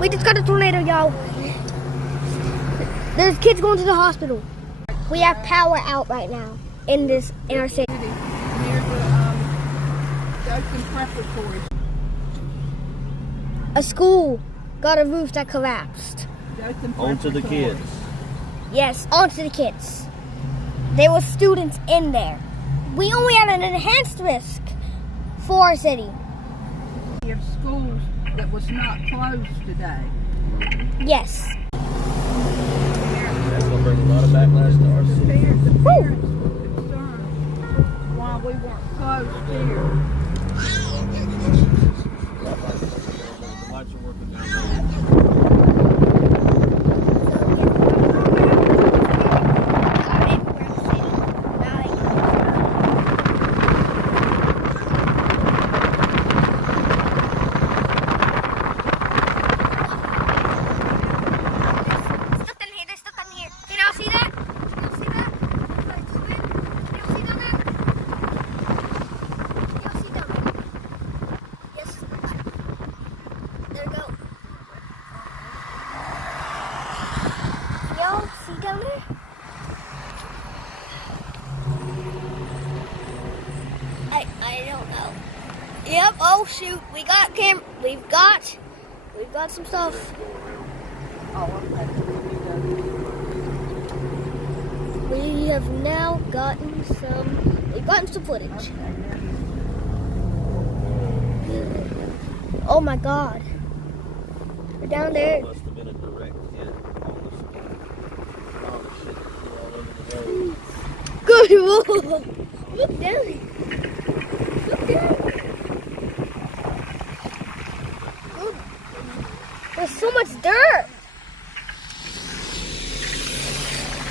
We just got a tornado, y'all. There's kids going to the hospital. We have power out right now in our city. Near the Dothan Preparatory. A school got a roof that collapsed. Onto the kids. Yes, onto the kids. There were students in there. We only had an enhanced risk for our city. We have schools that was not closed today. Yes. That's going to bring a lot of backlash to our city. The parents were concerned why we weren't closed here. The lights are working down Down there? I don't know. Yep. Oh shoot, we've got some stuff. We have now gotten some footage. Oh my God. We're down there. Must have been a direct hit. All the shit all over the road. Good. Look down. Look down. Look. There's so much dirt.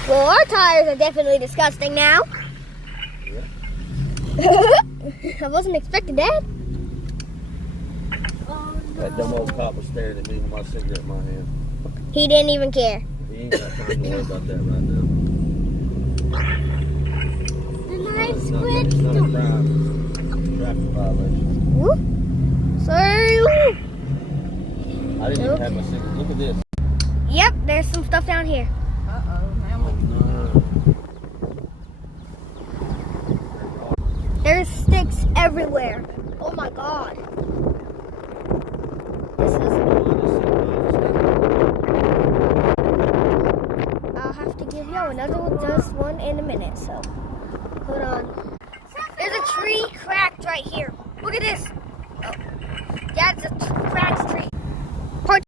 Well, our tires are definitely disgusting now. Yeah. I wasn't expecting that. That dumb old cop was staring at me with my cigarette in my hand. He didn't even care. He ain't got time to worry about that right now. It's not a crime. Traffic violation. Whoop. Sorry. I didn't even have my cigarette. Look at this. Yep, there's some stuff down here. There's sticks everywhere. Oh my God. I'll have to give y'all another one in a minute, so hold on. There's a tree cracked right here. Look at this.